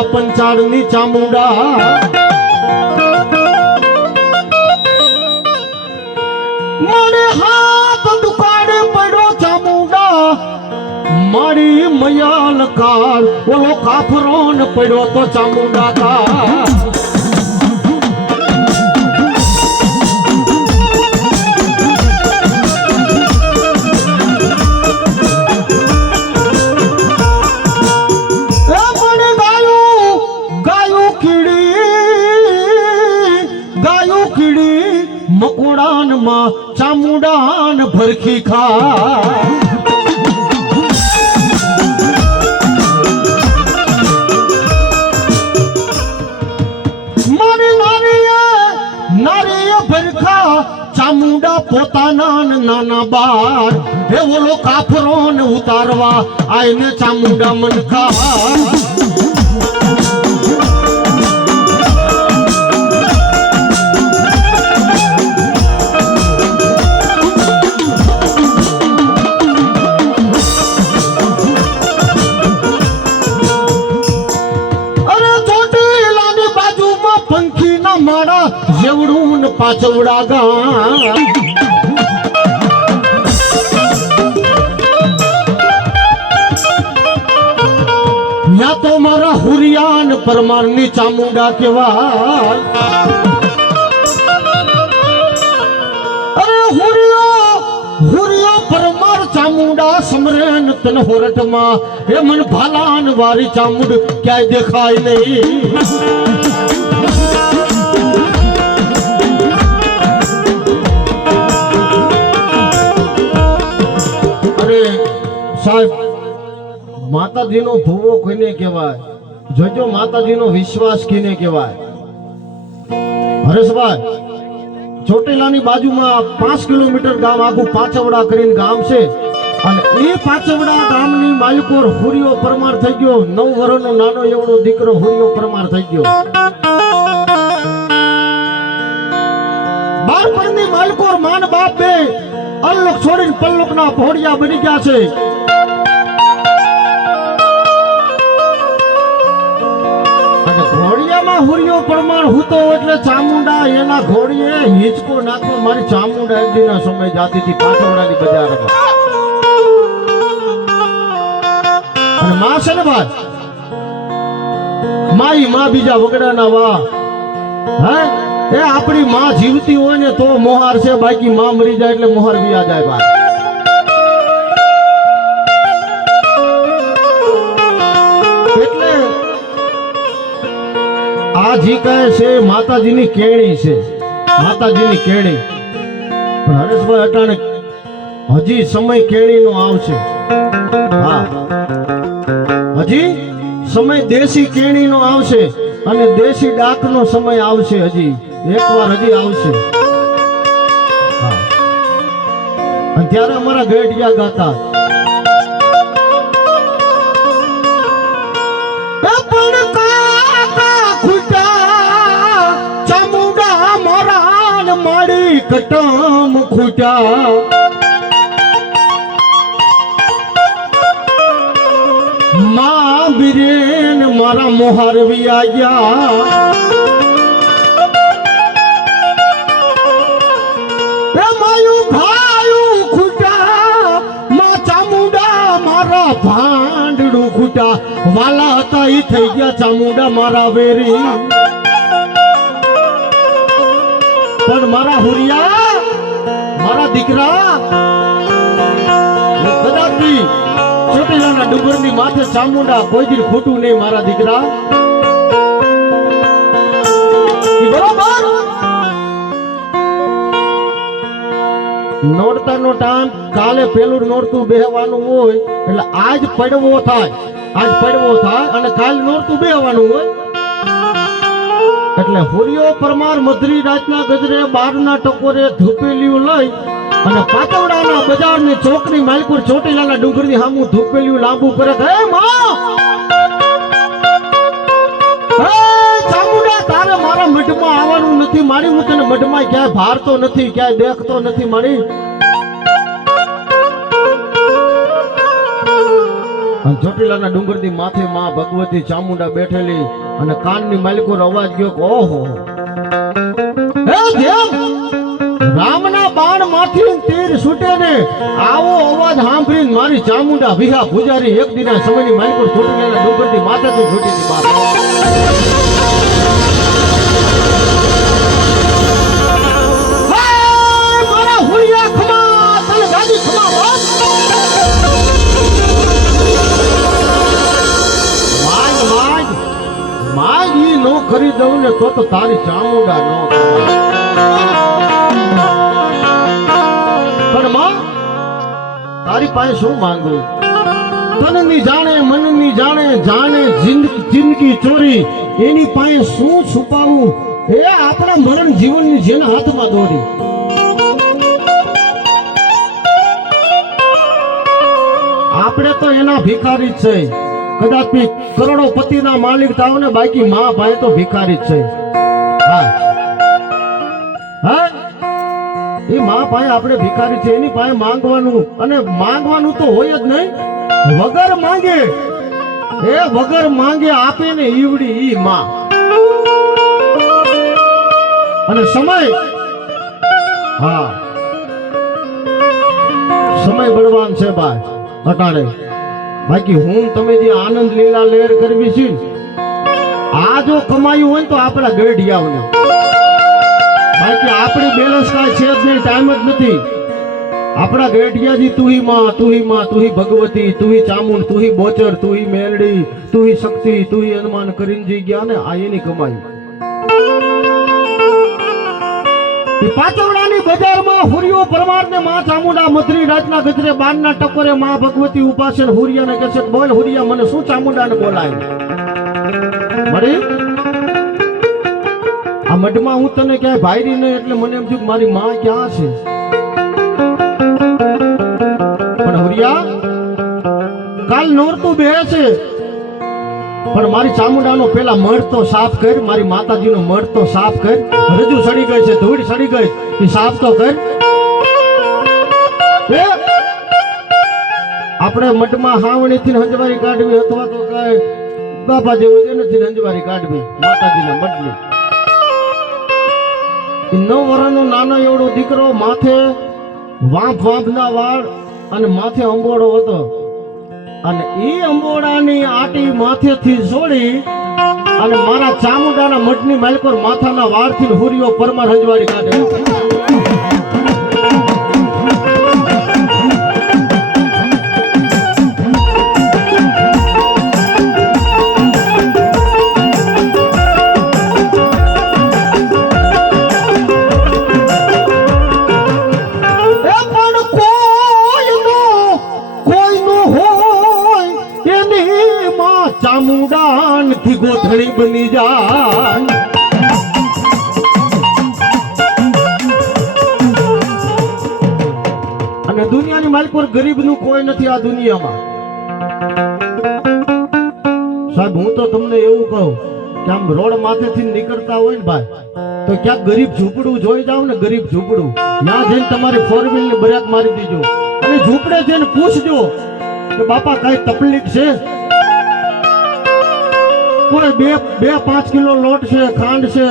માં પંચાળની ચામુંડા મને હાથ દુકાળે પડ્યો ચામુંડા મારી મયાલ કાળ ઓલો કાફરો ને પડ્યો તો ચામુંડા કા મકોડાન માં ચામુંડાન ભરખી ખા મારી નારીએ ભરખા ચામુંડા પોતાના નાના બાર હે ઓલો કાફરો ને ઉતારવા આઈને ચામુંડા મનખા જેવડું પાછવડા ગા યા તો મારા હુરિયાન પરમારની ચામુંડા કેવા અરે હુરિયો પરમાર ચામુંડા સમરેન તન હોરઠમાં એ મન ભાલાન વારી ચામુંડ ક્યાંય દેખાય નહીં સાહેબ માતાજીનો ભૂવો કોને કહેવાય જોજો માતાજીનો વિશ્વાસ કોને કહેવાય હરેશભાઈ ચોટીલાની બાજુમાં 5 કિલોમીટર ગામ આગુ પાછવડા કરીને ગામ છે અને એ પાછવડા ગામની માલિકોર હુરિયો પરમાર થઈ ગયો 9 વર્ષનો નાનો એવડો દીકરો હુરિયો પરમાર થઈ ગયો બાળપણની માલિકોર માન બાપ બે અલ્લોક છોડીને પલ્લોકના ભોડિયા બની ગયા છે ઘોડિયામાં હુરિયો પરમાર હુતો એટલે ચામુંડા એના ઘોડીએ હિંચકો નાખો મારી ચામુંડા એક દિના સમય જાતી હતી પાછવડાની બજારમાં અને માં છે ને ભાઈ માઈ માં બીજા વગડાના વાહ હે એ આપણી માં જીવતી હોય ને તો મોહાર છે બાકી માં મરી જાય એટલે મોહાર વિયા જાય ભાઈ આ જી કહે છે માતાજીની કેણી છે માતાજીની કેણી પણ હરેશભાઈ અટાણે હજી સમય કેણીનો આવશે હા હજી સમય દેશી કેણીનો આવશે અને દેશી ડાકનો સમય આવશે હજી એકવાર હજી આવશે હા અને ત્યારે અમારા ગેડિયા ગાતા કટમ ખૂટ્યા માં બીરેન મારા મોહારવી આવ્યા એ માયું ભાયું ખૂટ્યા માં ચામુંડા મારા ભાંડડું ખૂટ્યા વાલા હતા ઈ થઈ ગયા ચામુંડા મારા વેરી પણ મારા હુરિયા મારા દીકરા કદાચ ચોટીલાના ડુંગરની માથે ચામુંડા કોઈ દી ખોટું નહીં મારા દીકરા બરોબર નોરતાનો ટાઈમ કાલે પેલું નોરતું બેહવાનું હોય એટલે આજ પડવો થાય અને કાલ નોરતું બેહવાનું હોય એટલે હુરિયો પરમાર મધરી રાતના ગજરે 12ના ટકોરે ધૂપેલિયું લઈ અને પાટવડાના બજારની ચોકની માલપુર ચોટીલાના ડુંગરની સામું ધૂપેલિયું લાંબુ કરે હે માં હે ચામુંડા તારે મારા મઢમાં આવવાનું નથી મારી હું તને મઢમાં ક્યાંય ભારતો નથી ક્યાંય દેખતો નથી મારી અને ચોટીલાના ડુંગરથી માથે માં ભગવતી ચામુંડા બેઠેલી અને કાનની માલિકો અવાજ ગયો કે ઓહો હે જેમ રામના બાણ માંથી તીર છૂટે ને આવો અવાજ સાંભળીને મારી ચામુંડા વિહા પૂજારી એક દિના સમયની માલિકો ચોટીલાના ડુંગરથી માથેથી છૂટીથી બહાર મારા હુલિયા ખમા તને ગાદી ખમા બાપ માગ ઈ નો કરી દઉં ને તો તારી ચામુંડા નો પણ માં તારી પાસે શું માંગુ તનની જાણે મનની જાણે જાણે જિંદગી ચોરી એની પાસે શું છુપાવું એ આપણા મરણ જીવનની જેના હાથમાં દોરી આપણે તો એના ભિખારી જ છે કદાચ કરોડોપતિના માલિક થાવ ને બાકી માં ભાઈ તો ભિખારી જ છે હા હા એ માં ભાઈ આપણે ભિખારી છે એની પાસે માંગવાનું અને માંગવાનું તો હોય જ નહીં વગર માંગે વગર માંગે આપે ને ઈવડી ઈ માં અને સમય હા સમય બળવાન છે ભાઈ અટાણે બાકી હું તમે જે આનંદ લીલા લહેર કરવી છે આ જો કમાયું હોય તો આપણા ગઢિયાઓને બાકી આપણી બેલેન્સ કાંઈ છે જ નહીં ટાઈમ જ નથી આપણા ગઢિયાજી તુહી માં તુહી માં તુહી ભગવતી તુહી ચામુંડ તુહી બોચર તુહી મેલડી તુહી શક્તિ તુહી હનુમાન કરીને જઈ ગયા ને આ એની કમાઈ પાચોડાની બજારમાં હુરિયો પરમારને માં ચામુંડા મધરી રાતના ગજરે બારના ટકોરે માં ભગવતી ઉપાસે હુરિયાને કહે છે બોલ હુરિયા મને શું ચામુંડાને બોલાય મળી આ મઢમાં હું તને ક્યાંય ભાઈરી નહીં એટલે મને એમ થયું મારી માં ક્યાં છે પણ હુરિયા કાલ નોરતું બે છે પણ મારી ચામુંડાનો પેલા મઢ તો સાફ કર મારી માતાજીનો મઢ તો સાફ કર રજુ સડી ગઈ છે ધૂળ સડી ગઈ એ સાફ તો કર આપણે મઢમાં હાવણીથી હંજવારી કાઢવી અથવા તો કઈ બાપા જેવું એનાથી હંજવારી કાઢવી માતાજીના મઢની 9 વર્ષનો નાનો એવડો દીકરો માથે વાંપના વાળ અને માથે અંબોડો હતો અને એ અંબોડાની આટી માથેથી છોડી અને મારા ચામુંડાના મઢની માલિકોર માથાના વાળથી હુરિયો પરમાર હંજવાડી કાઢે ચામુંડાન થી ગોથળી બની જાય અને દુનિયાની માલિક પર ગરીબ નું કોઈ નથી આ દુનિયામાં સાહેબ હું તો તમને એવું કહું કે આમ રોડ માથેથી નીકળતા હોય ને ભાઈ તો ક્યાંક ગરીબ ઝૂંપડું જોઈ જાવ ને ગરીબ ઝૂંપડું ત્યાં જઈને તમારી 4 વ્હીલ ની બ્રેક મારી દેજો અને ઝૂંપડે જઈને પૂછજો કે બાપા કઈ તકલીફ છે કોઈ 2-5 કિલો લોટ છે ખાંડ છે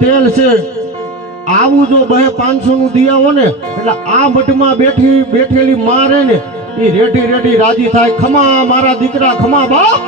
તેલ છે આવું જો 200-500 નું દિયાવો ને એટલે આ મઠમાં બેઠેલી મારે ને એ રેડી રાજી થાય ખમા મારા દીકરા ખમા બાપ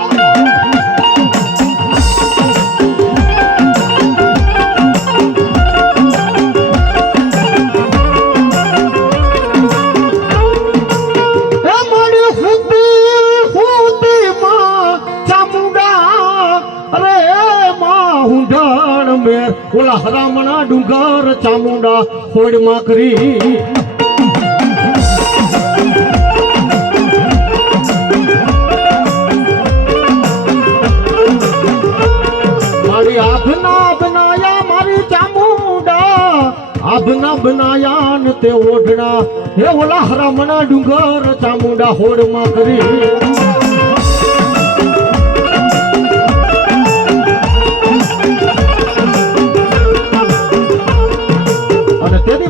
ઓલા હરામણા ડુંગર ચામુંડા હોડ માકરી મારી આભના બનાયા મારી ચામુંડા આભના બનાયા ને તે ઓઢણા હે ઓલા હરામણા ડુંગર ચામુંડા હોડ માકરી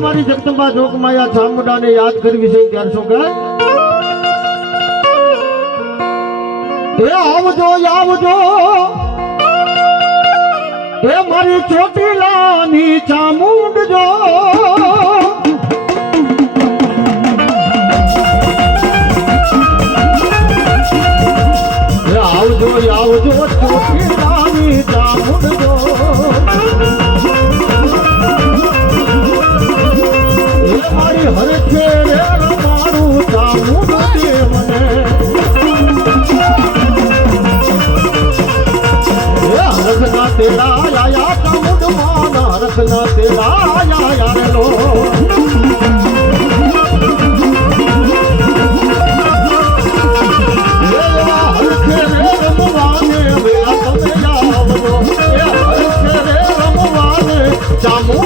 મારી જગદંબા જોગમાયા ચામુંડાને યાદ કરવી છે ત્યારે શું કહે એ આવજો આવજો એ મારી ચોટીલાની ચામુંડ જો એ આવજો આવજો ચોટીલાની ચામુંડ જો એ મારી હરખે રે રમાડું ચામુંડ દે મને હરખના તેડા આયા ચામુંડ માન હરખના તેડા આયા રે લો હરખે રે રમવાને વેલા તમે આવજો હરખે રે રમવાને ચામુંડ